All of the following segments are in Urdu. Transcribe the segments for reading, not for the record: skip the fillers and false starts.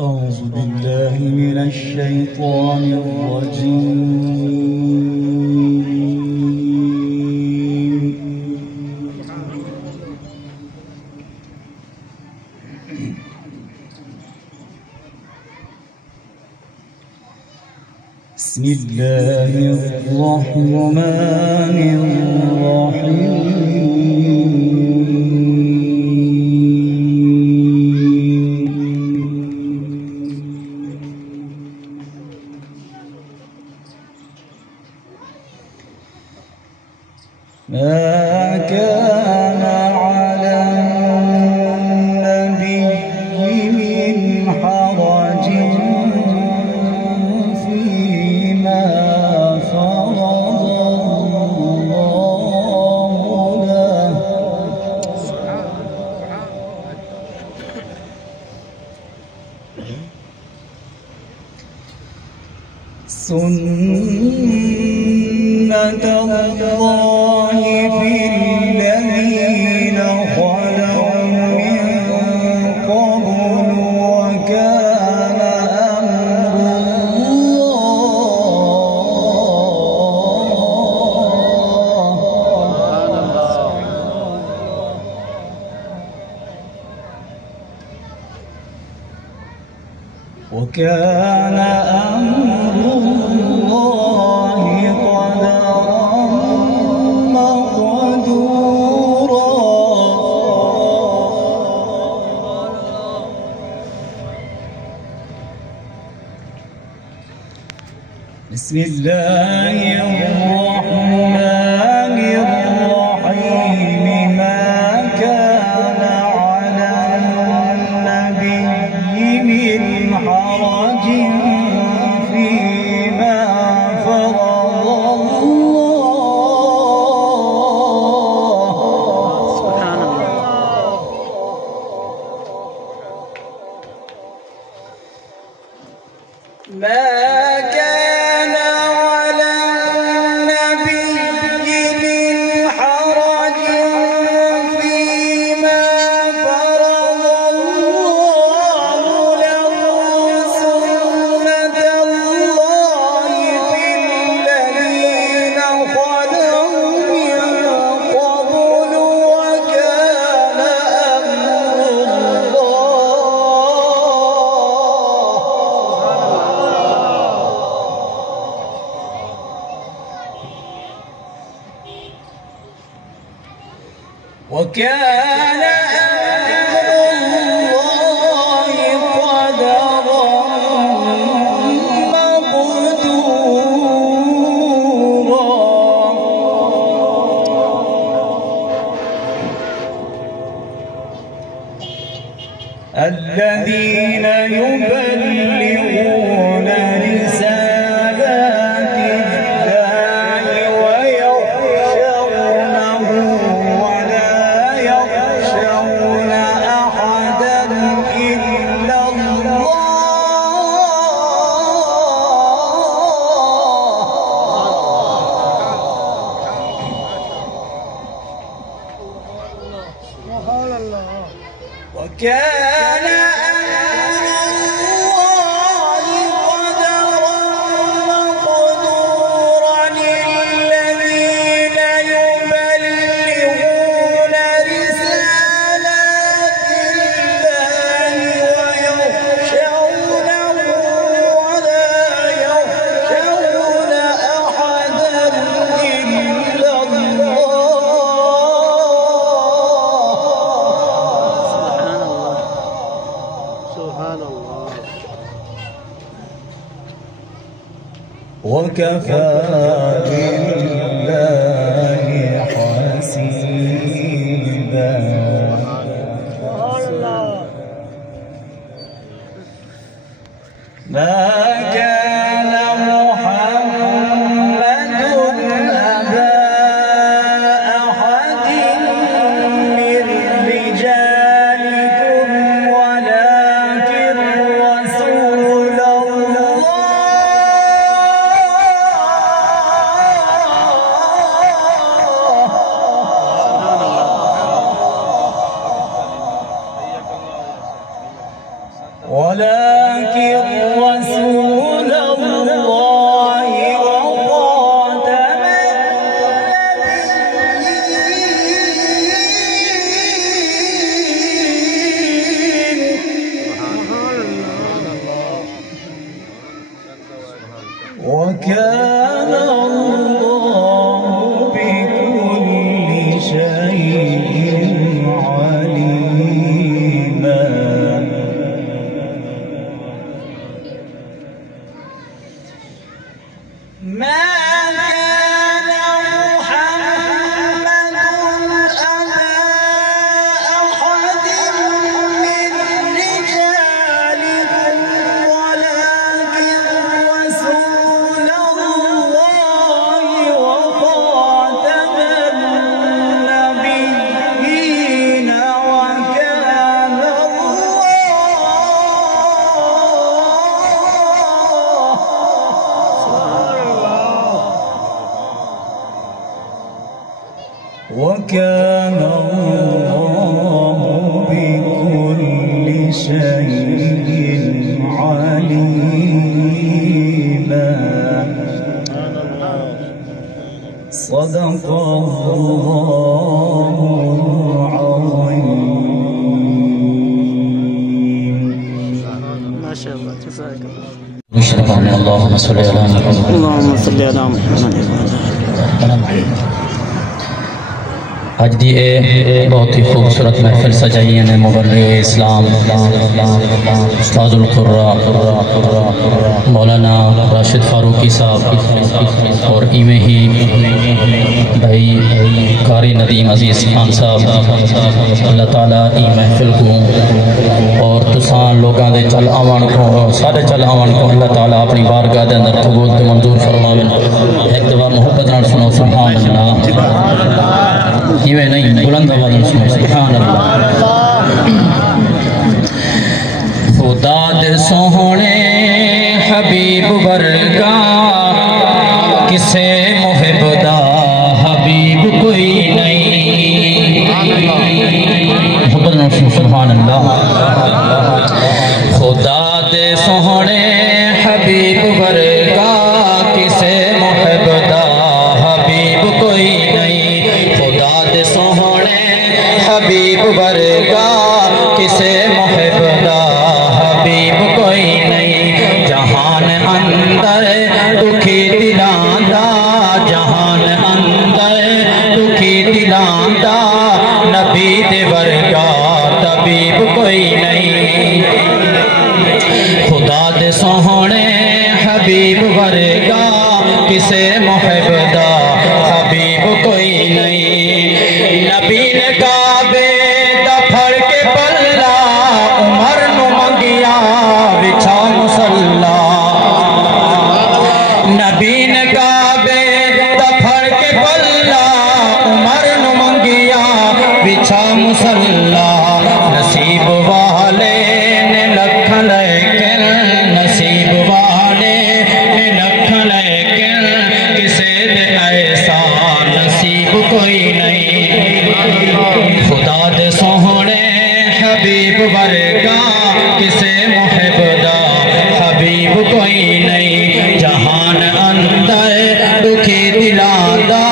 أعوذ بالله من الشيطان الرجيم بسم الله الرحمن الرحيم ما كان على النبي من حرج فيما فرض الله له سنة الله في الذين خلوا من قبل وكان أمر وكان أمر الله قدرا مقدورا بسم الله الرحمن الرحيم ما كان على النبي من حرج فيما فرض الله سبحان الله ما كان على النبي من حرج فيما فرض الله له سنة الله في الذين خلوا من قبل وكان أمر وكان أمر الله قدرا مقدورا الذين يبلغون رسالات الله ويخشونه ولا يخشون أحدا إلا الله وكان أمر الله قدرا مقدورا الذين يبلغون رسالات الله ويخشونه ولا يخشون أحدا إلا الله سبحان الله وكفى بالله حسيبا ما كان محمد أبا أحد من رجالكم ولكن ولكن رسول الله وخاتم النبيين وكان الله بكل شيء عليما. ما كان محمد أبا أحد من رجالكم ولكن رسول الله وخاتم النبيين وكان الله بكل شيء عليما. صدق الله العظيم. ما شاء الله جزاك الله. اللهم صل على محمد. اللهم صل على محمد. آج دی بہت ہی خوبصورت محفل سجائی نے مبرئ اسلام استاد القراء مولانا راشد فاروقی صاحب اور ایویں ہی بھائی قاری ندیم عزیز خان صاحب. اللہ تعالیٰ ای محفل کو اور تسان لوگاں دے چل آوان کو سارے چل آوان کو اللہ تعالیٰ اپنی بارگاہ دے اندر قبول تے منظور فرماویں. ایک دفعہ محبت نال سنو سبحان اللہ. یہ نہیں بلند آواز سنو سبحان اللہ. خدا دے سوہنے حبیب ورگا کسے محب دا حبیب کوئی نہیں. محبت نال سنو سبحان اللہ. خدا دے سوہنے حبیب ورگا کسے محب دا حبیب کوئی نہیں. سوہنے حبیب ورگا کسے محب دا حبیب کوئی نہیں. جہان اندر دکھی دلان دا جہان اندر دکھی دلان دا نبی دے ورگا طبیب کوئی نہیں. خدا دے سوہنے حبیب ورگا کسے محب دا حبیب کوئی نہیں. نبی نے کعبے دا پھڑ کے پلہ عمر نو منگیا بچھا مصلا. نبی نے کعبے دا پھڑ کے پلہ عمر نو منگیا بچھا مصلا. نصیب والے نے لکھ لیکن نصیب والے نے لکھ لیکن کسے دے ایسا نصیب کوئی نہیں. خدا دے سوہنے حبیب ورگا کسے محب دا حبیب کوئی نہیں. جہان اندر دکھی دلان دا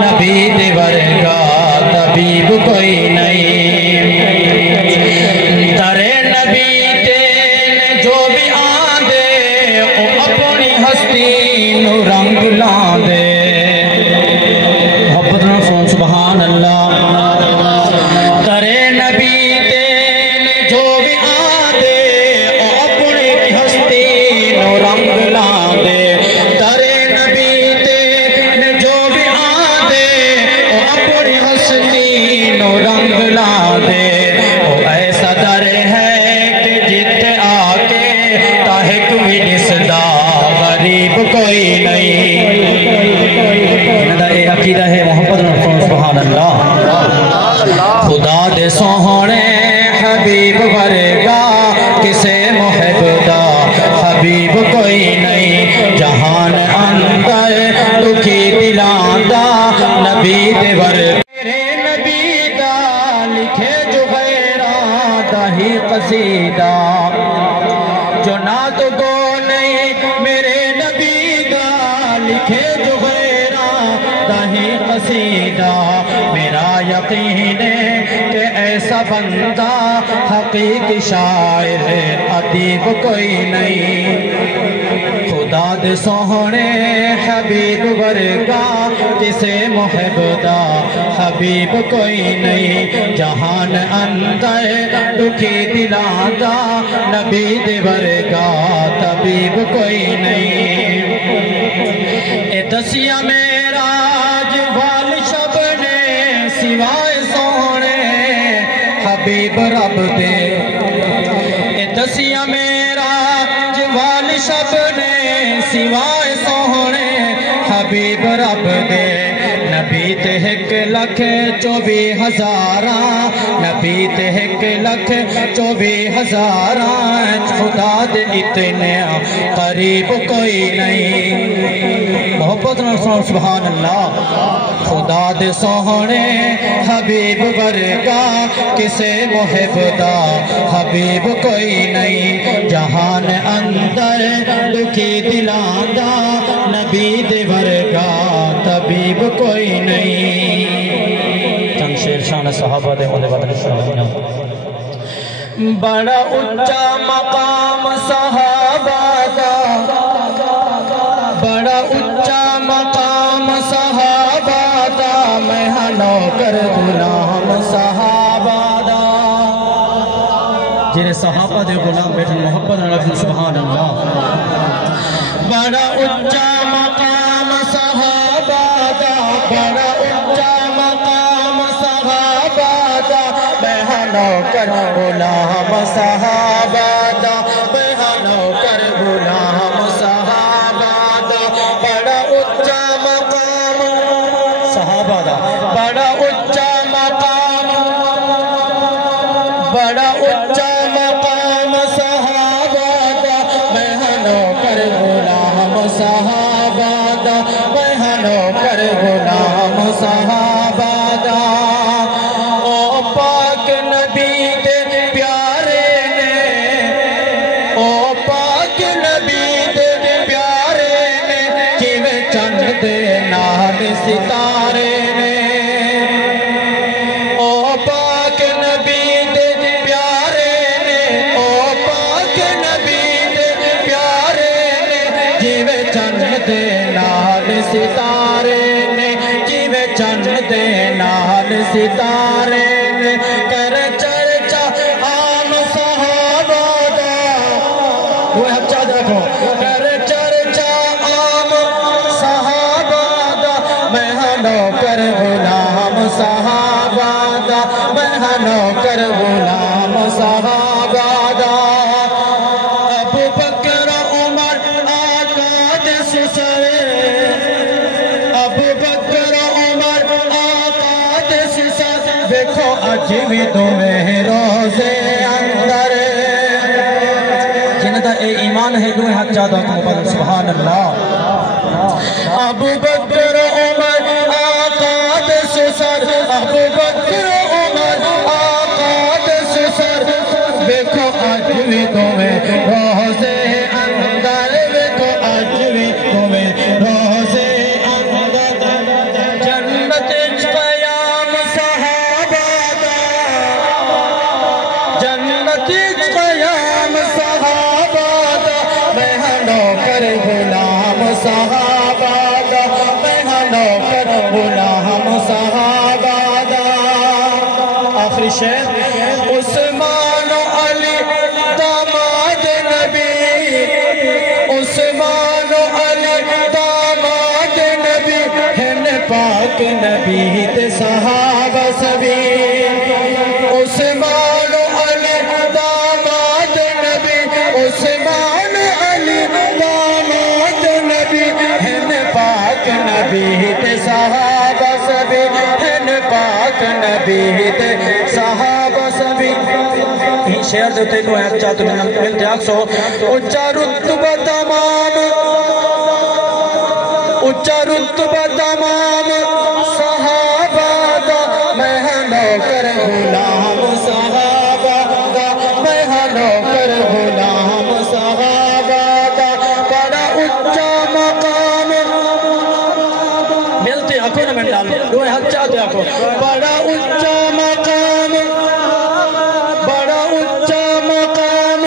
نبی دے ورگا طبیب کوئی نہیں. ترے نبی نے جو بھی آندے او اپنی ہستی نو رنگ لاندے. محبت نال سن سبحان اللہ. ترے نبی نے جو بھی آندے او اپنی ہستی نو رنگ لاندے. ترے نبی نے جو بھی آندے او اپنی ہستی نو رنگ لاندے. او ایسا در ہے کہ جت آ کے تاہک بھی نسدا غریب کوئی نہیں. عقیدہ ہے محبت نال سبحان اللہ. خدا دے سوہنے حبیب ورگا کسے محب دا حبیب کوئی نہیں. جہان اندر دکھی دلان دا نبی دے ورگا. میرے نبی دا لکھے جو غیرہ دا ہی قصیدہ جو نعت گو نہیں میرے نبی دا لکھے جو غیرہ دہی قصیدہ میرا یقین ہے کہ ایسا بندہ حقیقی شاعر ادیب کوئی نہیں خدا دے سوہنے حبیب ورگا کسے محب دا حبیب کوئی نہیں جہان اندر دکھی دلان دا نبی دے ورگا طبیب کوئی نہیں اے دسیا میرا جوال شب نے سوائے سوہنے حبیب رب دے اے دسیا میرا جوال شب نے سوائے سوہنے حبیب رب دے نبی تے 1,24,000 نبی تے 1,24,000 خدا دے اتنے قریب کوئی نہیں محبت نال سبحان اللہ خدا دے سوہنے حبیب ورگا کسے محب دا حبیب کوئی نہیں جہان اندر دکھی دلان دا نبی دے ورگا طبیب کوئی نہیں چند شیر شان صحابہ دے مولے بدل شاہینا بڑا اونچا مقام صحابہ دا بڑا اونچا مقام صحابہ دا میں ہاں نوکر غلام صحابہ دا جنہیں صحابہ دے غلام بیٹھن محبت رکھن سبحان اللہ بڑا اونچا مقام صحابہ دا بڑا اونچا مقام صحابہ دا میں ہاں نوکر غلام صحابہ دا میں ہاں نوکر غلام صحابہ دا بڑا اونچا مقام صحابہ دا بڑا اونچا مقام بڑا اونچا مقام صحابہ دا میں ہاں نوکر غلام صحابہ دا میں ہاں نوکر غلام صحابہ دا او پاک نبی دے پیارے نے او پاک نبی دے پیارے نے جویں چند دے نال ستارے نے او پاک نبی دے پیارے نے او پاک نبی دے پیارے نے جویں چند دے نال ستارے نے جویں چند دے نال ستارے نے کر چرچا عام صحابہ دا وہ ہم چاہ دیکھو کر چرچا عام صحابہ دا میں ہاں نوکر غلام صحابہ دا میں ہاں نوکر غلام صحابہ دا ابو بکر عمر آقا دے سسرے ابو بکر عمر آقا دے سسرے دیکھو اج بھی تمہیں روزے اندر جنہ دا اے ایمان ہے دوئے حق جادہ کو سبحان اللہ ابو بکر عمر آقا دے سسر ابو بکر عمر آقا دے سسر دیکھو اج بھی تمہیں روزے اندر دیکھو اج بھی تمہیں روزے اندر جنت قیام صحابہ دا جنت قیام صحابہ دا میں ہاں نوکر غلام صحابہ دا میں ہاں نوکر غلام صحابہ دا آخری شعر عثمان و علی داماد نبی عثمان و علی داماد نبی ہن پاک نبی تے صحابہ سبی عثمان و علی داماد نبی عثمان علی داماد نبی ہن پاک نبی تے صحابہ سبی ہن پاک نبی تے صحابہ سبی شعر دیتے انہوں ایک چاہتو میں ملتے آگ سو اچھا رتبہ تمام اچھا رتبہ تمام صحابہ دا میں ہاں نوکر غلام صحابہ دا میں ہاں نوکر غلام صحابہ بڑا اونچا مقام بڑا اونچا مقام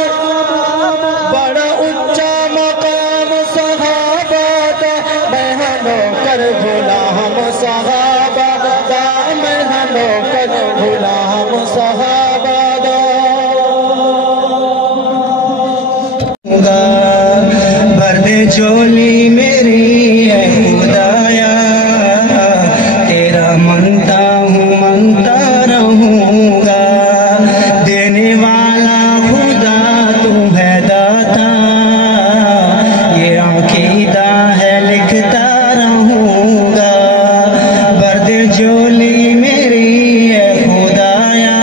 بڑا اونچا مقام صحابہ دا میں ہنو کر غلام صحابہ دا میں ہنو کر غلام صحابہ دا بھر دے جھولی میری اے خدایا تیرا منتا ہوں منتا رہوں گا دینے والا خدا تو ہے داتا یہ عقیدہ ہے لکھتا رہوں گا بھر دے جھولی میری اے خدایا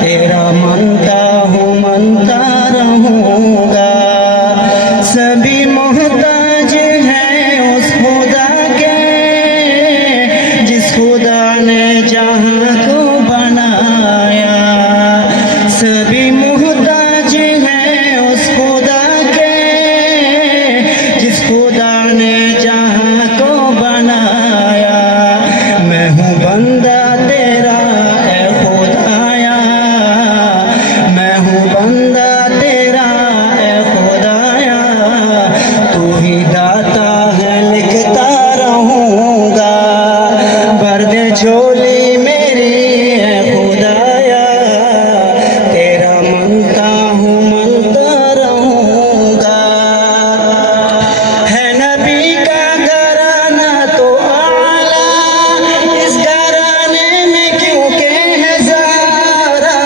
تیرا منتا ہوں منتا رہوں گا سبھی محتاج ہیں اس خدا کے جس خدا نے جہاں کو بنایا سبھی محتاج ہیں اس خدا کے جس خدا نے جہاں کو بنایا میں ہوں بندہ تیرا اے خدایا میں ہوں بندہ تیرا اے خدایا تو ہی داتا ہے لکھتا رہوں گا بھر دے جھولی میری اے خدایا تیرا منتا ہوں منتا رہوں گا ہے نبی کا گھرانہ تو اعلیٰ اس گھرانے میں کیوں کہ ہے زہرا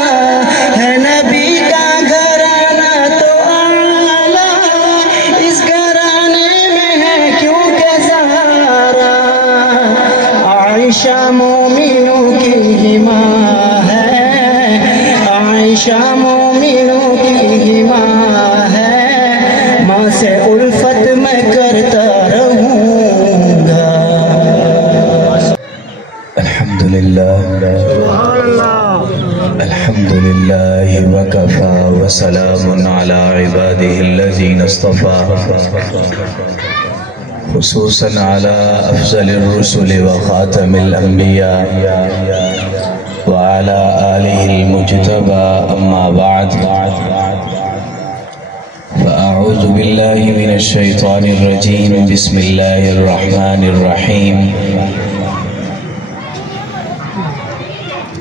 ہے نبی کا گھرانہ تو اعلیٰ اس گھرانے میں ہے کیوں کہ زہرا عائشہ مومنوں کی ہی ماں ہے عائشہ مومنوں کی ہی ماں ہے ماں سے الفت میں کرتا رہوں گا الحمدللہ الحمدللہ وکفا وسلام علی عباده الذین اصطفى خصوصا على افضل الرسل وخاتم الانبیاء وعلى آله المجتبى اما بعد فأعوذ بالله من الشيطان الرجيم بسم الله الرحمن الرحيم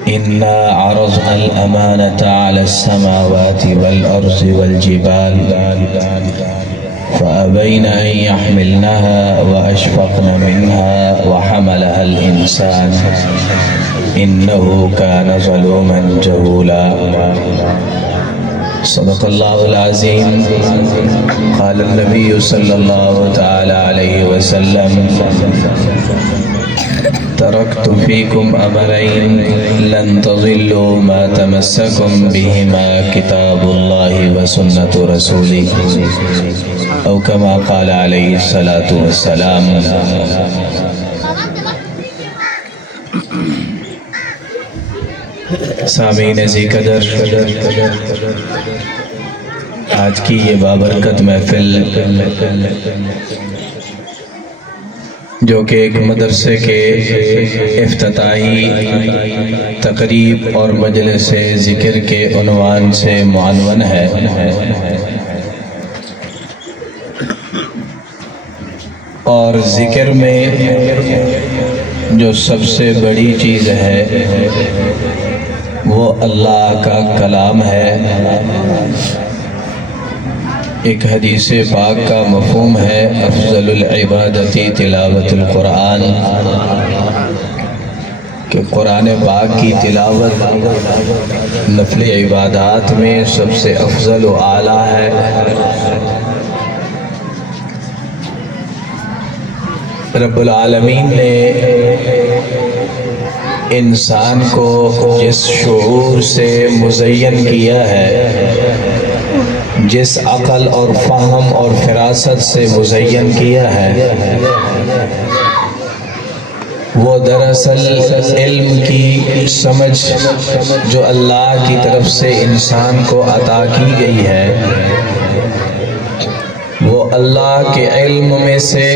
إنا عرضنا الأمانة على السماوات والأرض والجبال فأبين أن يحملنها وأشفقن منها وحملها الإنسان إنه كان ظلوما جهولا صدق الله العظيم قال النبي صلى الله تعالى عليه وسلم تركت فيكم أمرين لن تضلوا ما تمسكم بهما كتاب الله وسنة رسوله أو كما قال عليه الصلاة والسلام سامعین ذی قدر آج کی یہ بابرکت محفل جو کہ ایک مدرسے کے افتتاحی تقریب اور مجلس ذکر کے عنوان سے معنون ہے اور ذکر میں جو سب سے بڑی چیز ہے وہ اللہ کا کلام ہے ایک حدیث پاک کا مفہوم ہے افضل العبادتی تلاوت القرآن کہ قرآن پاک کی تلاوت نفل عبادات میں سب سے افضل و اعلیٰ ہے رب العالمین نے انسان کو جس شعور سے مزین کیا ہے جس عقل اور فہم اور فراست سے مزین کیا ہے وہ دراصل علم کی سمجھ جو اللہ کی طرف سے انسان کو عطا کی گئی ہے وہ اللہ کے علم میں سے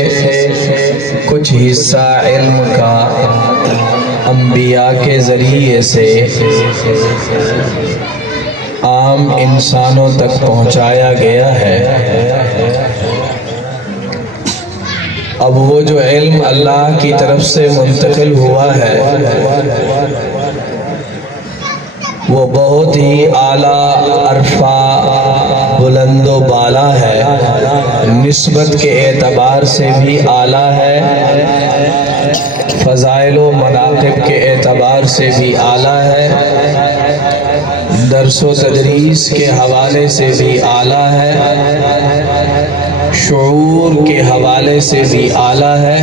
کچھ حصہ علم کا انبیاء کے ذریعے سے عام انسانوں تک پہنچایا گیا ہے۔ اب وہ جو علم اللہ کی طرف سے منتقل ہوا ہے وہ بہت ہی اعلیٰ، عرفہ، بلند و بالا ہے، نسبت کے اعتبار سے بھی اعلیٰ ہے، فضائل و مناقب کے اعتبار سے بھی اعلیٰ ہے، درس و تدریس کے حوالے سے بھی اعلیٰ ہے، شعور کے حوالے سے بھی اعلیٰ ہے۔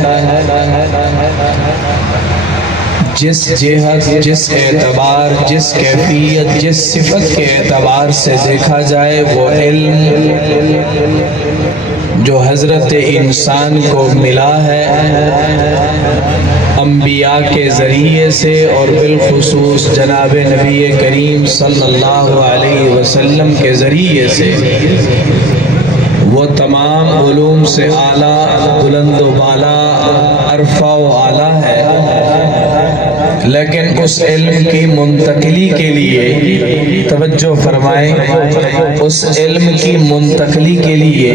جس جہت، جس اعتبار، جس کیفیت، جس صفت کے اعتبار سے دیکھا جائے وہ علم جو حضرت انسان کو ملا ہے انبیاء کے ذریعے سے، اور بالخصوص جناب نبی کریم صلی اللہ علیہ وسلم کے ذریعے سے، وہ تمام علوم سے اعلیٰ، بلند و بالا، عرفہ و اعلیٰ ہے۔ لیکن اس علم کی منتقلی کے لیے توجہ فرمائیں، اس علم کی منتقلی کے لیے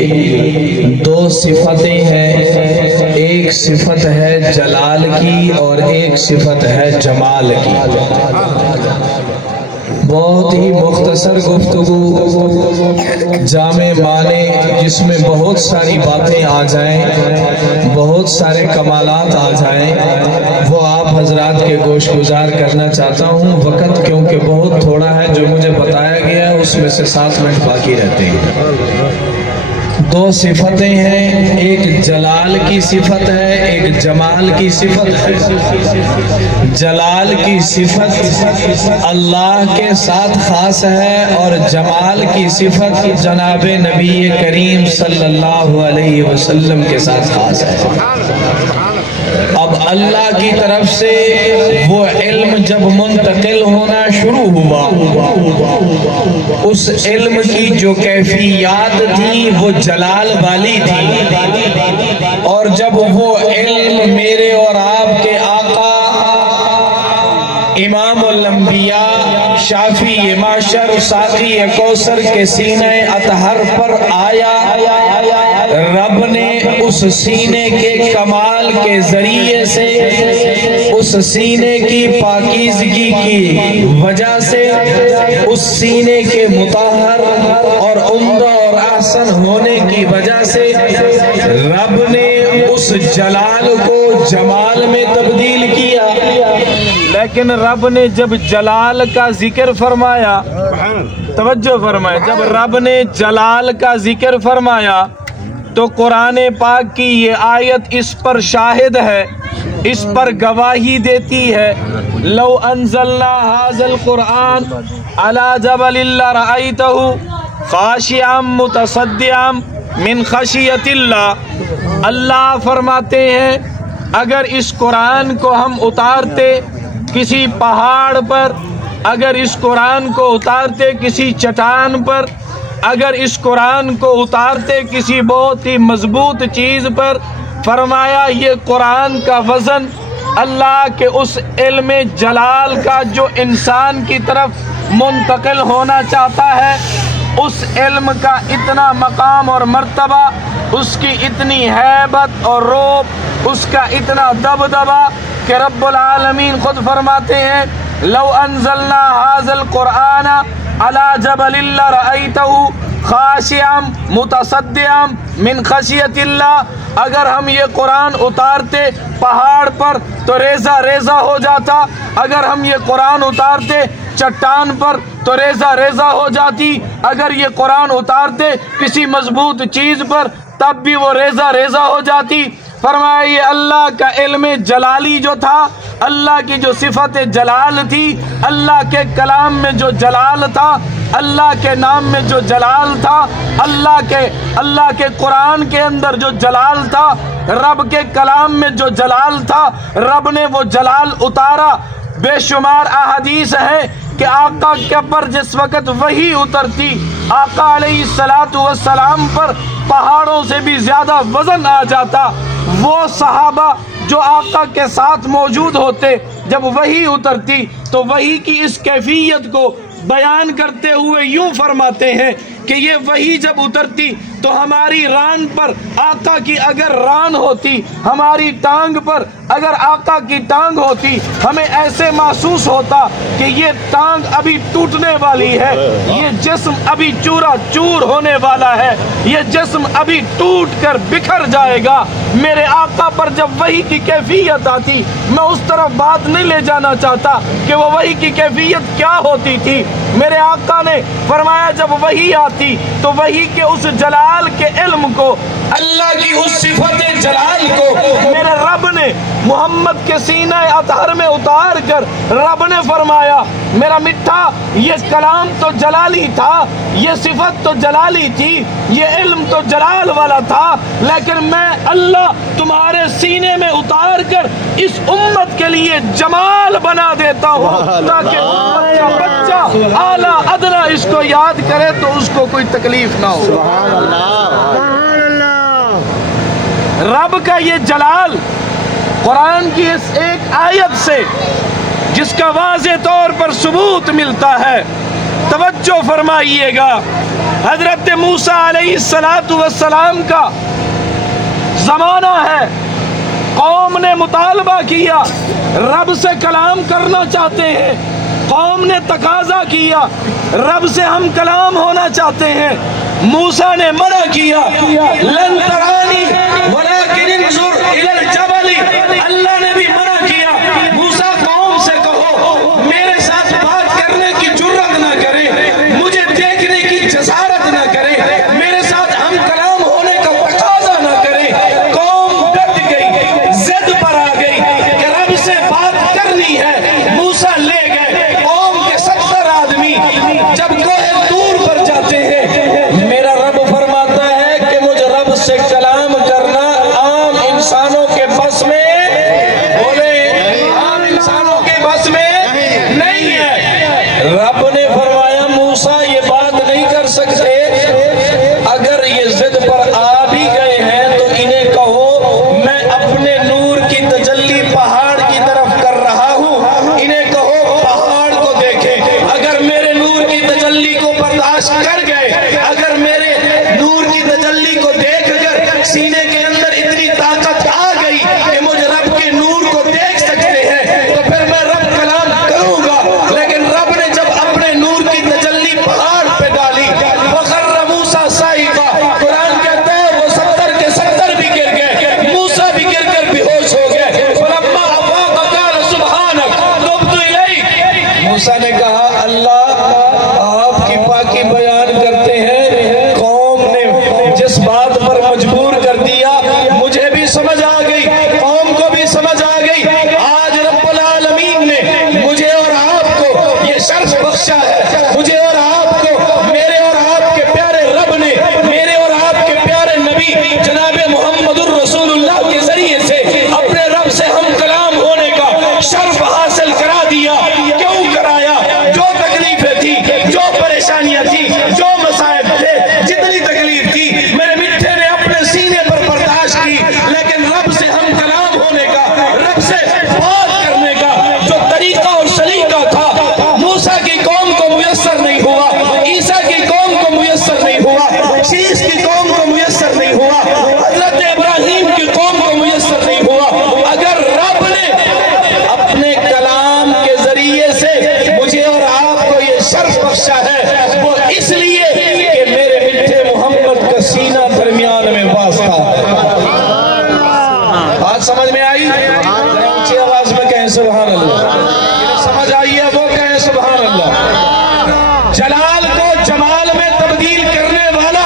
دو صفتیں ہیں، ایک صفت ہے جلال کی اور ایک صفت ہے جمال کی۔ بہت ہی مختصر گفتگو، جامع معنی، جس میں بہت ساری باتیں آ جائیں، بہت سارے کمالات آ جائیں، وہ آپ حضرات کے گوش گزار کرنا چاہتا ہوں۔ وقت کیونکہ بہت تھوڑا ہے، جو مجھے بتایا گیا اس میں سے 7 منٹ باقی رہتے ہیں۔ دو صفتیں ہیں، ایک جلال کی صفت ہے، ایک جمال کی صفت ہے۔ جلال کی صفت اللہ کے ساتھ خاص ہے اور جمال کی صفت جناب نبی کریم صلی اللہ علیہ وسلم کے ساتھ خاص ہے۔ اب اللہ کی طرف سے وہ علم جب منتقل ہونا شروع ہوا، اس علم کی جو کیفیات تھی وہ جلال والی تھی، اور جب وہ علم میرے اور آپ کے آقا امام الانبیاء، شافی معشر، ساقی کوثر کے سینہ اطہر پر آیا، رب نے اس سینے کے کمال کے ذریعے سے، اس سینے کی پاکیزگی کی وجہ سے، اس سینے کے مطہر اور عمدہ اور احسن ہونے کی وجہ سے رب نے اس جلال کو جمال میں تبدیل کیا۔ لیکن رب نے جب جلال کا ذکر فرمایا، توجہ فرمائے، جب رب نے جلال کا ذکر فرمایا تو قرآن پاک کی یہ آیت اس پر شاہد ہے، اس پر گواہی دیتی ہے۔ لو انزلنا هذا القرآن على جبل لرأيته خاشعا متصدعا من خشیت اللہ۔ اللہ فرماتے ہیں اگر اس قرآن کو ہم اتارتے کسی پہاڑ پر، اگر اس قرآن کو اتارتے کسی چٹان پر، اگر اس قرآن کو اتارتے کسی بہت ہی مضبوط چیز پر، فرمایا یہ قرآن کا وزن اللہ کے اس علم جلال کا جو انسان کی طرف منتقل ہونا چاہتا ہے، اس علم کا اتنا مقام اور مرتبہ، اس کی اتنی ہیبت اور رعب، اس کا اتنا دبدبہ کہ رب العالمین خود فرماتے ہیں لو انزلنا هذا القرآن على جبل لرأيته خاشعا متصدعا من خشیت اللہ۔ اگر ہم یہ قرآن اتارتے پہاڑ پر تو ریزہ ریزہ ہو جاتا، اگر ہم یہ قرآن اتارتے چٹان پر تو ریزہ ریزہ ہو جاتی، اگر یہ قرآن اتارتے کسی مضبوط چیز پر تب بھی وہ ریزہ ریزہ ہو جاتی۔ فرمایا یہ اللہ کا علم جلالی جو تھا، اللہ کی جو صفت جلال تھی، اللہ کے کلام میں جو جلال تھا، اللہ کے نام میں جو جلال تھا، اللہ کے قرآن کے اندر جو جلال تھا، رب کے کلام میں جو جلال تھا، رب نے وہ جلال اتارا۔ بے شمار احادیث ہیں کہ آقا کے پر جس وقت وحی اترتی، آقا علیہ السلام پر پہاڑوں سے بھی زیادہ وزن آ جاتا۔ وہ صحابہ جو آقا کے ساتھ موجود ہوتے جب وحی اترتی تو وحی کی اس کیفیت کو بیان کرتے ہوئے یوں فرماتے ہیں کہ یہ وحی جب اترتی تو ہماری ران پر آقا کی اگر ران ہوتی، ہماری ٹانگ پر اگر آقا کی ٹانگ ہوتی، ہمیں ایسے محسوس ہوتا کہ یہ ٹانگ ابھی ٹوٹنے والی ہے، یہ جسم ابھی چورا چور ہونے والا ہے، یہ جسم ابھی ٹوٹ کر بکھر جائے گا۔ میرے آقا پر جب وحی کی کیفیت آتی، میں اس طرف بات نہیں لے جانا چاہتا کہ وہ وحی کی کیفیت کیا ہوتی تھی۔ میرے آقا نے فرمایا جب وحی آتی تو وحی کے اس جلال کے علم کو، اللہ کی اس صفت جلال کو میرے رب نے محمد کے سینہ اطہر میں اتار کر رب نے فرمایا میرا مٹھا یہ کلام تو جلالی تھا، یہ صفت تو جلالی تھی، یہ علم تو جلال والا تھا، لیکن میں اللہ تمہارے سینے میں اتار کر اس امت کے لیے جمال بنا دیتا ہوں تاکہ امت کا بچہ اعلیٰ ادنا اس کو یاد کرے تو اس کو کوئی تکلیف نہ ہو۔ سبحان اللہ۔ رب کا یہ جلال قرآن کی اس ایک آیت سے جس کا واضح طور پر ثبوت ملتا ہے، توجہ فرمائیے گا۔ حضرت موسیٰ علیہ السلام کا زمانہ ہے، قوم نے مطالبہ کیا، رب سے کلام کرنا چاہتے ہیں، قوم نے تقاضا کیا رب سے ہم کلام ہونا چاہتے ہیں، موسیٰ نے منع کیا، لن ترانی ولکن انظر الی الجبل، اللہ نے بھی منع کیا، موسیٰ قوم سے کہو میرے ساتھ بات کرنے کی جرات نہ کریں، مجھے دیکھنے کی جسارت نہ کریں، میرے ساتھ ہم کلام ہونے کا تقاضا نہ کریں۔ قوم ڈٹ گئی، ضد پر آ گئی کہ رب سے بات کرنی ہے، موسیٰ لے گئے، قوم کے 70 آدمی جب کوہ طور پر جاتے ہیں، میرا رب فرماتا ہے کہ مجھ رب سے کلام کرنا عام انسانوں کے بس میں، بولے عام انسانوں کے بس میں نہیں ہے۔ رب نے فرمایا موسیٰ یہ بات نہیں کر سکتے، اگر یہ ضد پر آ بھی گئے ہیں تو انہیں کہو میں اپنے نور کی تجلی پہاڑ کی طرف کر رہا ہوں، انہیں کہو پہاڑ کو دیکھیں، اگر میرے نور کی تجلی کو برداشت کر گئے، اگر میرے نور کی تجلی کو دیکھ کر سینے کے اندر اتنی طاقت آ گئی کہ مجھ رب کے نور کو دیکھ سکتے ہیں تو پھر میں رب کلام کروں گا۔ لیکن رب نے جب اپنے نور کی تجلی پہاڑ پہ ڈالی، وَخَرَّ مُوسَىٰ صَعِقًا، قرآن کہتا ہے وہ 70 کے 70 بھی گر گئے، موسیٰ بھی گر کر بے ہوش ہو گئے۔ فَلَمَّا أَفَاقَ قَالَ سُبْحَانَكَ تُبْتُ إِلَيْكَ، موسیٰ نے کہا اللہ آپ کی پاکی بیان کرتے ہیں، قوم نے جس بات پر مجبور کر دیا مجھے بھی سمجھ آ گئی، قوم کو بھی سمجھ آ گئی، آج رب العالمین نے مجھے اور آپ کو یہ شرف بخشا ہے، مجھے اور آپ کو میرے اور آپ کے پیارے رب نے میرے اور آپ کے پیارے نبی جناب محمد الرسول اللہ کے ذریعے سے اپنے رب سے ہم کلام ہونے کا شرف حاصل کرا دیا۔ کیوں کرایا؟ جو تکلیفیں تھی، جو پریشانیاں تھی، جو مصائب تھے، جتنی تکلیف تھی میرے مٹھے نے اپنے سینے پر برداشت کی، لیکن رب سے ہم کلام ہونے کا، رب سے بات کرنے کا جو طریقہ اور سلیقہ تھا موسیٰ کی قوم کو میسر نہیں ہوا، عیسیٰ کی قوم کو میسر نہیں ہوا، شیس کی قوم کو میسر نہیں ہوا، حضرت ابراہیم کی قوم کو میسر نہیں ہوا۔ اگر رب نے اپنے کلام کے ذریعے سے مجھے اور آپ کو یہ شرف بخشا ہے وہ اس لیے کہ میرے میٹھے محمد کا سینہ درمیان میں واسطہ۔ بات سمجھ میں آئی؟ اونچی آواز میں کہیں سبحان اللہ، سمجھ آئی ہے وہ کہیں سبحان اللہ۔ جلال کو جمال میں تبدیل کرنے والا